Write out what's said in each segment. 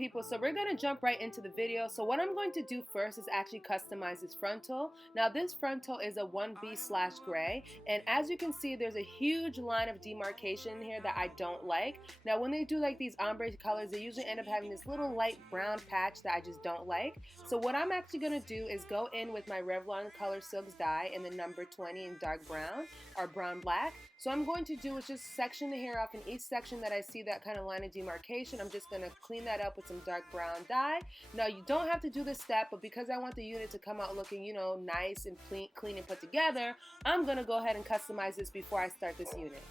people, so we're going to jump right into the video. So what I'm going to do first is actually customize this frontal. Now this frontal is a 1B/gray, and as you can see there's a huge line of demarcation in here that I don't like. Now when they do like these ombre colors, they usually end up having this little light brown patch that I just don't like. So what I'm actually going to do is go in with my Revlon Color Silks dye in the number 20 in dark brown or brown black. So I'm going to do is just section the hair off in each section that I see that kind of line of demarcation. I'm just going to clean that up with some dark brown dye. Now you don't have to do this step, but because I want the unit to come out looking, you know, nice and clean and put together, I'm going to go ahead and customize this before I start this unit.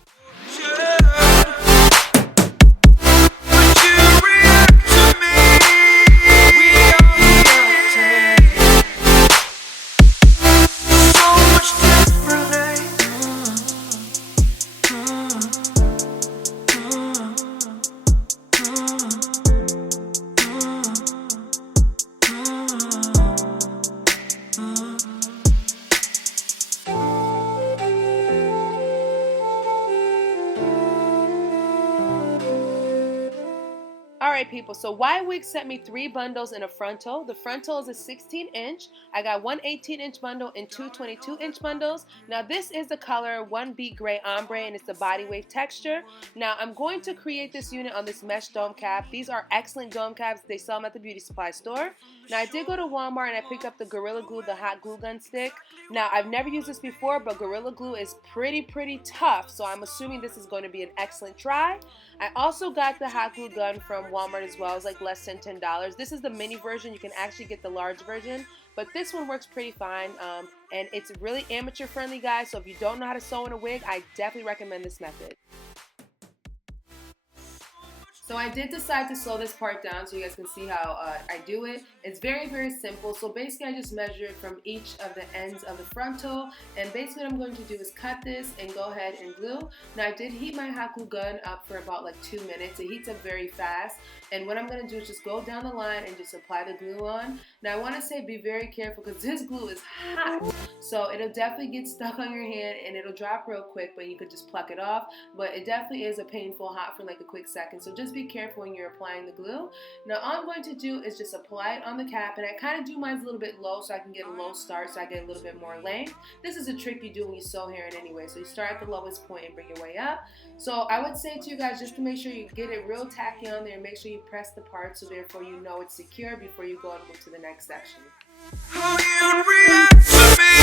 Alright people, so YWigs sent me 3 bundles in a frontal. The frontal is a 16-inch. I got one 18-inch bundle and 2 22-inch bundles. Now this is the color 1B Gray Ombre, and it's the body wave texture. Now I'm going to create this unit on this mesh dome cap. These are excellent dome caps. They sell them at the beauty supply store. Now I did go to Walmart and I picked up the Gorilla Glue, the hot glue gun stick. Now I've never used this before, but Gorilla Glue is pretty tough, so I'm assuming this is going to be an excellent try. I also got the hot glue gun from Walmart as well. It's like less than $10. This is the mini version. You can actually get the large version, but this one works pretty fine, and it's really amateur friendly, guys. So if you don't know how to sew in a wig, I definitely recommend this method. So I did decide to slow this part down so you guys can see how I do it. It's very simple. So basically I just measure it from each of the ends of the frontal, and basically what I'm going to do is cut this and go ahead and glue. Now I did heat my hot glue gun up for about like 2 minutes. It heats up very fast, and what I'm going to do is just go down the line and just apply the glue on. Now I want to say be very careful because this glue is hot, so it'll definitely get stuck on your hand and it'll drop real quick, but you could just pluck it off. But it definitely is a painful hot for like a quick second, so just be careful when you're applying the glue. Now all I'm going to do is just apply it on the cap, and I kind of do mine a little bit low so I can get a low start, so I get a little bit more length. This is a trick you do when you sew hair in anyway, so you start at the lowest point and bring your way up. So I would say to you guys just to make sure you get it real tacky on there, and make sure you press the part so therefore you know it's secure before you go and move to the next section. How you react to me.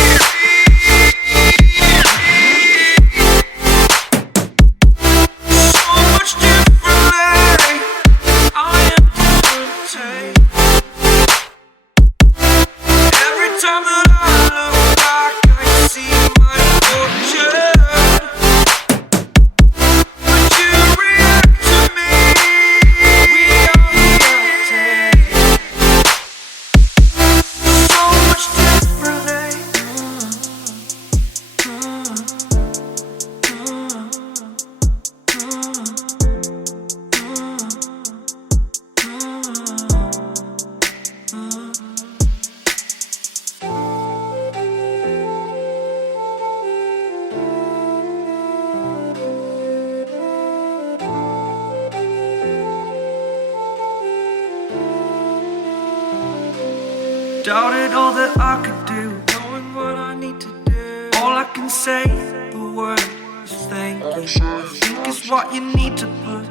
Doubted all that I could do, knowing what I need to do. All I can say, the word is thank you. I think it's what you need to push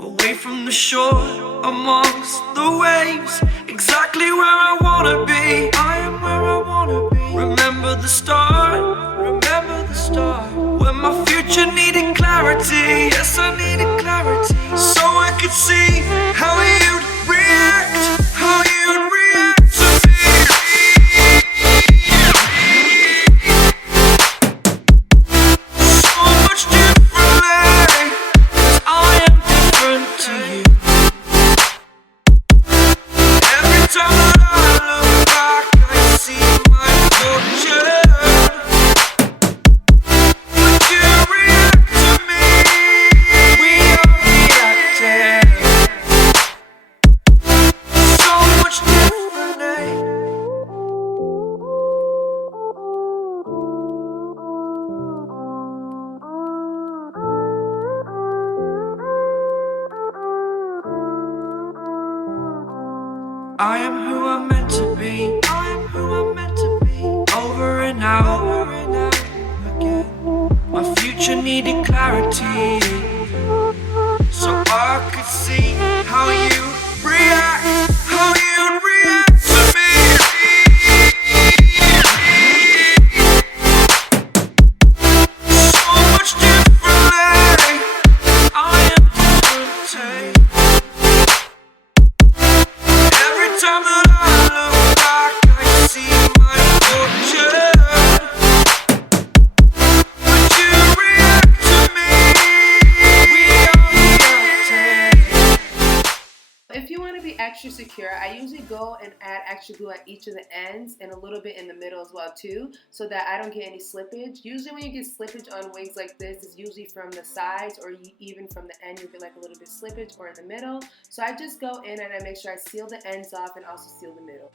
away from the shore, amongst the waves. Exactly where I wanna be. I am where I wanna be. Remember the start, when my future needed clarity. Yes, I needed clarity, so I could see how you'd react. How you'd react to me. So much differently, 'cause I am different to you. Every time that I look back, I see my future. Would you react to me? and out again. My future needed clarity, so I could see how you react, how you'd react to me. So much differently, I am different. Every time that I look back, I see my fortune. Would you react to me? We are reacting. If you want to be extra secure, I usually go and add extra glue at each of the ends and a little bit in the middle as well too, so that I don't get any slippage. Usually when you get slippage on wigs like this, it's usually from the sides or even from the end, you get like a little bit slippage or in the middle. So I just go in and I make sure I seal the ends off and also seal the middle.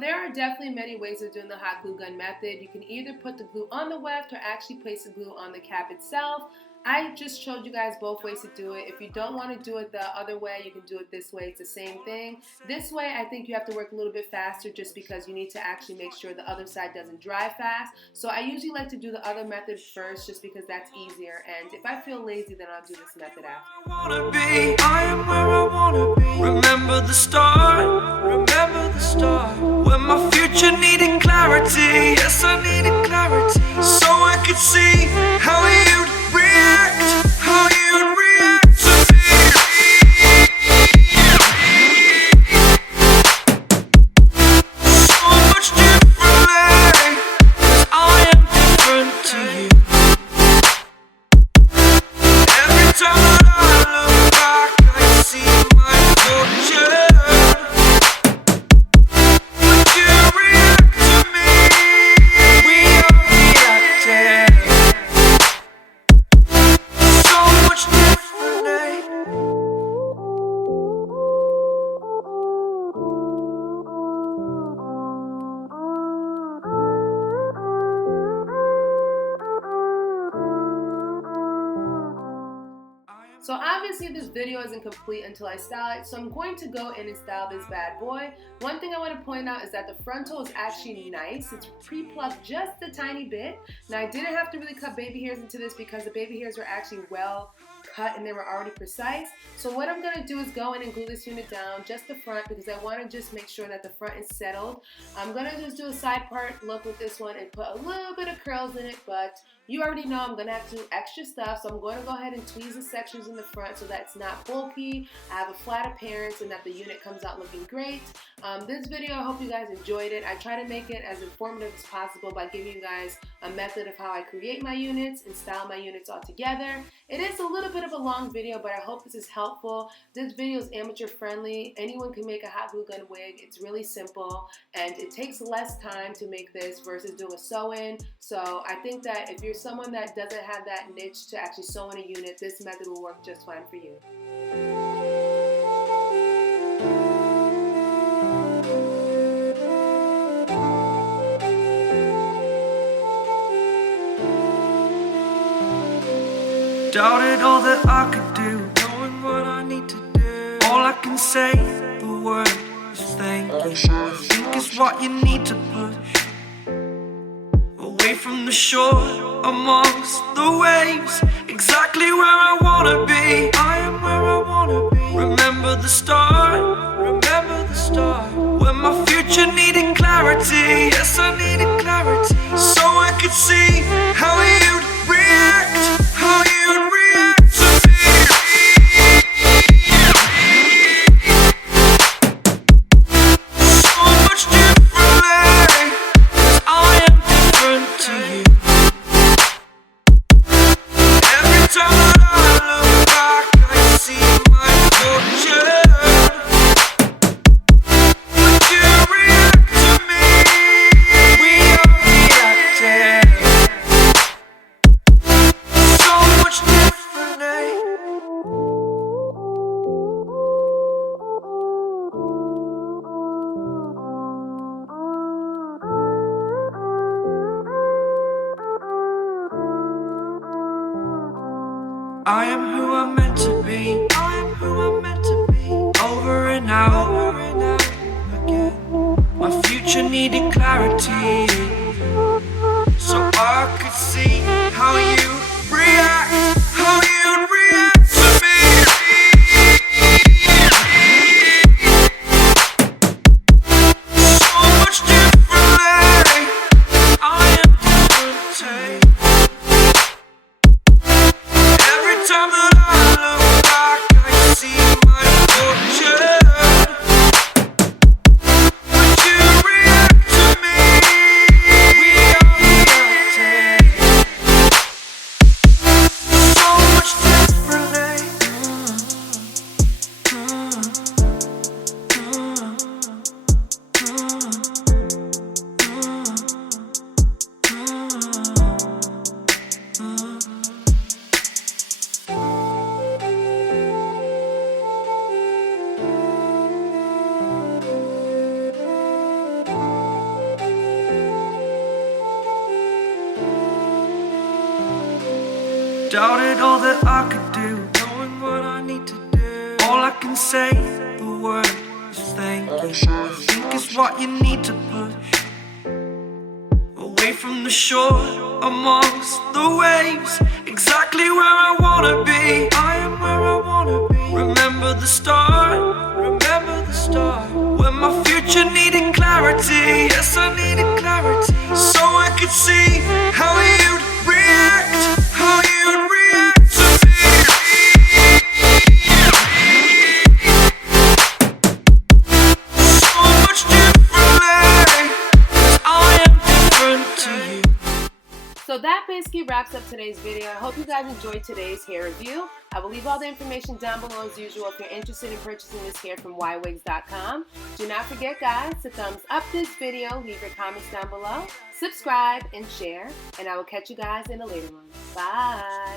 There are definitely many ways of doing the hot glue gun method. You can either put the glue on the weft or actually place the glue on the cap itself. I just showed you guys both ways to do it. If you don't want to do it the other way, you can do it this way. It's the same thing. This way, I think you have to work a little bit faster just because you need to actually make sure the other side doesn't dry fast. So I usually like to do the other method first just because that's easier. And if I feel lazy, then I'll do this method after. I am where I wanna be. Remember the start, when my future needed clarity. Yes, I needed clarity, so I could see how you'd react, how you'd react to me. So much differently, 'cause I am different to you. Every time that I look back, I see my fortune. Would you react to me? We are reacting. So much differently. So obviously this video isn't complete until I style it, so I'm going to go in and style this bad boy. One thing I want to point out is that the frontal is actually nice. It's pre-plucked just a tiny bit. Now I didn't have to really cut baby hairs into this because the baby hairs were actually well cut and they were already precise. So what I'm going to do is go in and glue this unit down, just the front, because I want to just make sure that the front is settled. I'm going to just do a side part look with this one and put a little bit of curls in it, but you already know I'm going to have to do extra stuff, so I'm going to go ahead and tweeze the sections in the front so that it's not bulky, I have a flat appearance, and that the unit comes out looking great. This video, I hope you guys enjoyed it. I try to make it as informative as possible by giving you guys a method of how I create my units and style my units all together. It is a little bit of a long video, but I hope this is helpful. This video is amateur friendly. Anyone can make a hot glue gun wig. It's really simple, and it takes less time to make this versus doing a sew-in. So I think that if you're someone that doesn't have that niche to actually sew in a unit, this method will work just fine for you. Doubted all that I could do, knowing what I need to do. All I can say, the word is thank you. I think it's what you need to push away from the shore, amongst the waves, exactly where I wanna be. I am where I wanna be. Remember the start, when my future needed clarity. Yes, I needed clarity, so I could see how you'd react, how you'd react to me. So much differently, 'cause I am different to you. Every time that I look back, I see my fortune. Would you react to me? We are reacting. So much differently. I am who I'm meant to be. I am who I'm meant to be. Over and out again. future needed clarity, so I could see how you react, how you'd react to me. So much differently, I am different. Every time that I look back, I see my fortune. Would you react to me? We are reacting so much differently. Doubted all that I could do, knowing what I need to do. All I can say, the word is thank you. I think is what you need to push away from the shore, amongst the waves. Exactly where I wanna be. I am where I wanna be. Remember the start, when my future needed clarity. Yes, I needed clarity, so I could see how you'd react, how you'd react to me. So much differently, 'cause I am different to you. So that basically wraps up today's video. I hope you guys enjoyed today's hair review. I will leave all the information down below as usual if you're interested in purchasing this hair from YWigs.com. Do not forget, guys, to thumbs up this video, leave your comments down below, subscribe, and share, and I will catch you guys in a later one. Bye!